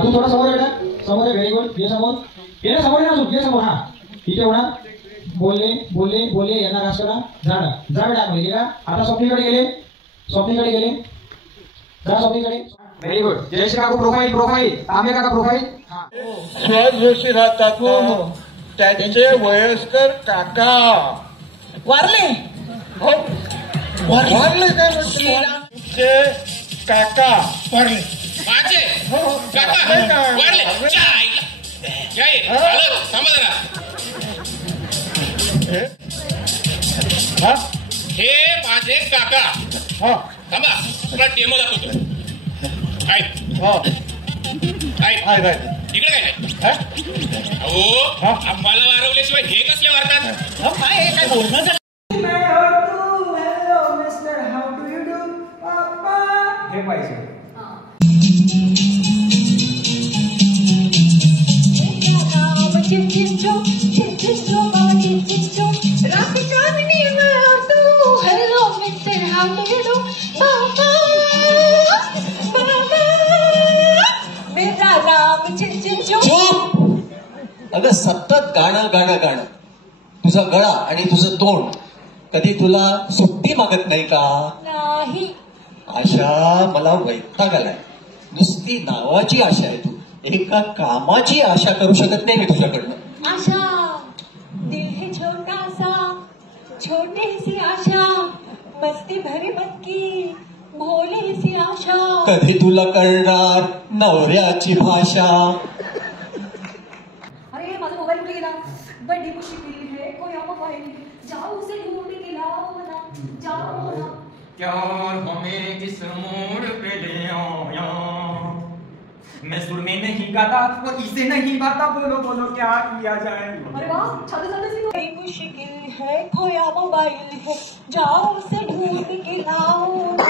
हा तू थोडा समोर बेटा, समोर आहे. Very good. ये समोर, ये ना समोर, आहे ना ये समोर. हा इथे होणार. बोलले बोलले बोलले यांना राष्ट्राला झाड झाड दाखवले का. आता स्वप्नीकडे गेले, स्वप्नीकडे गेले, जा स्वप्नीकडे. Very good. जयश्री काकू प्रोफाईल, प्रोफाईल तांबे काका प्रोफाईल. सुहास जोशी राहतात त्यांचे वयस्कर काका वारले. हो वारले काय म्हणते काका वारले. माझे काका वारले. थांबा जरा. हे माझे काका. थांबा तुला डेमो दाखवतो. इकडे काय अहो आम्हाला वारवल्याशिवाय हे कसले वारतात. काय बोलणं हे पाहिजे. अगं सतत गाणं गाणं गाणं, तुझा गळा आणि तुझं तोंड कधी तुला सुट्टी मागत नाही का. नाही. आशा मला वैताग आलाय. नुसती नावाची आशा आहे तू, एका कामाची आशा करू शकत नाही मी तुझ्याकडनं. आशा दिल है छोटा सा, छोटी सी आशा, मस्ती भरी मन की भोली सी आशा. कधी तुला कळणार नवऱ्याची भाषा. अरे माझा मोबाईल कुठे गेला. बड़ी मुश्किल है कोई मोबाइल, जाओ उसे ढूंढ के लाओ ना, जाओ ना. क्या हमें किस मोड़ पे ले आया. मैं सुर में नहीं गाता वो इसे नहीं गाता. बोलो बोलो क्या किया जाए. अरे वाह छाते छाते सी. बड़ी मुश्किल है खोया मोबाइल है, जाओ उसे ढूंढ के लाओ ना,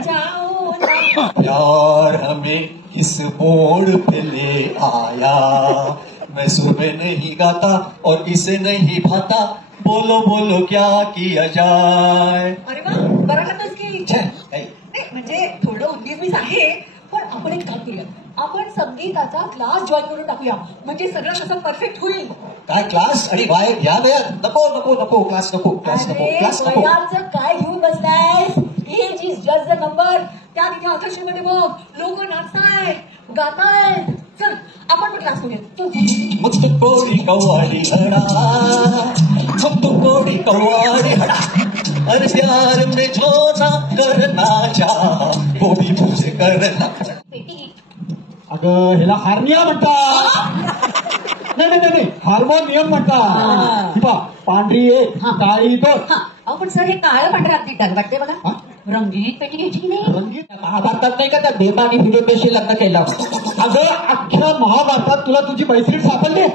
जाओ ना. प्यार हमें किस मोड़ पे ले आया. मैं सुर में नहीं गाता और इसे नहीं भाता. बोलो बोलो क्या किया जाए. अरे वा बरं करतोस की. म्हणजे थोडं 19-20 आहे, पण आपण एक काम करूया. आपण संगीताचा क्लास जॉईन करून टाकूया, म्हणजे सगळं कसं परफेक्ट होईल. काय क्लास आणि बाय ह्या वयात नको नको नको क्लास नको क्लास नको क्लास नको. वयाचं काय घेऊन बसलाय. Age is just the number. त्या तिथे ऑथर्शीमध्ये बघ लोक नाचतायत गातायत. चल आपण पण क्लास करूया. मुझको कोड़ी कव्वाड़ी हड़ा, मुझको कोड़ी कव्वाड़ी हड़ा. अरे प्यार में जो ना करना चाह वो भी मुझे करना. अगं ह्याला हार्निया म्हणतात. नाही नाही नाही हार्मोनियम म्हणतात. पांढरी एक काळी दोन. पण सर हे काळं पांढऱ्या अगदी वाटते बघा. रंगीत पेटी घ्यायची की नाही. रंगीत महाभारतात नाही का त्या देवा आणि फिरोपेशी लग्न केलं. अगं अख्ख्या महाभारतात तुला तुझी मैत्रीण सापडली.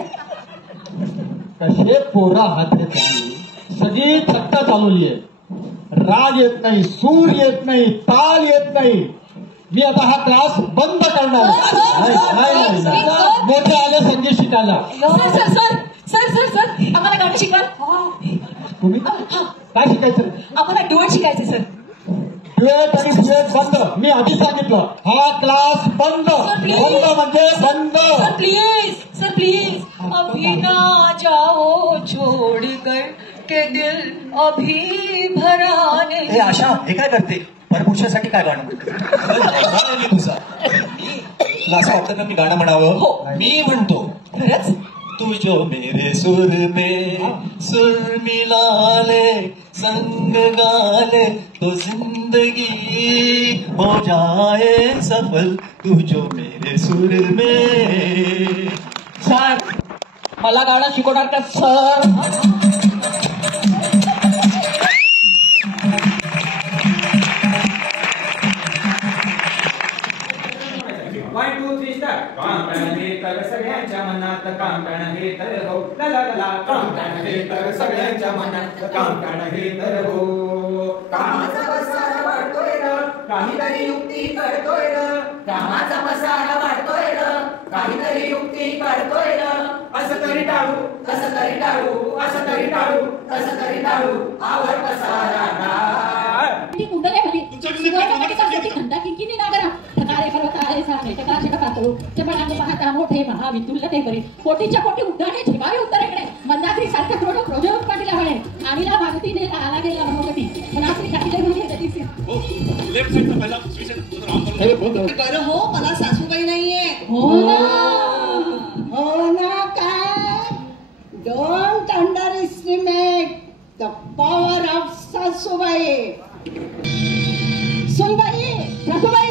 कसे पोरा हात येत नाही, सगळी थट्टा चालवली आहे. राग येत नाही, सूर येत नाही, ताल येत नाही. मी आता हा क्लास बंद करणार. मोठे आले संगीत शिकायला. Sir sir sir sir sir आम्हाला गाणं शिकवा. तुम्ही काय शिकायचं. आम्हाला डुएट शिकायचे सर. डुएट आणि डुएट बंद. मी आधी सांगितलं हा क्लास बंद. बंद म्हणजे बंद. Sir please sir please. अभी ना जाओ छोड़कर के दिल अभी भराने. हे आशा हे काय करते. परपुरुषासाठी काय गाणं तुझा. तुला असं वाटतं का मी गाणं म्हणावं. हो मी म्हणतो. खरंच. तू जो मेरे सुर में सुर मिला ले, संग गाले तो जिंदगी हो जाए सफल. तू जो मेरे सुर में. सर मला गाणं शिकवणार का सर. काम करणं हे तर सगळ्यांच्या मनात. काम करणं हे तर हो ला ला ला. काम करणं हे तर सगळ्यांच्या मनात. काम करणं हे तर हो. कामाचा पसारा वाढतोय र, काहीतरी युक्ती करतोय र. कामाचा पसारा वाढतोय र, काहीतरी युक्ती करतोय र. असं तरी टाळू, कसं तरी टाळू, असं तरी टाळू, कसं तरी टाळू. आवर पसारा घंटा किंकिणी नागरा प्रकारे फरवता आहे सारे टका करू ते पण पाहता मोठे महावितुल्य ते करी कोटीच्या कोटी उड्डाणे ठेवावे उत्तरेकडे मंदात्री सारखं थोडं प्रोजेक्ट पाटीला म्हणे आणीला मागतीने आला गेला मनोगती पण आपली टाकीले म्हणजे त्याची लेफ्ट साईडचा पहिला स्विच बरं हो मला सासूबाई नाहीये हो ना काय don't under estimate the power of सासूबाई सुनबाई सासूबाई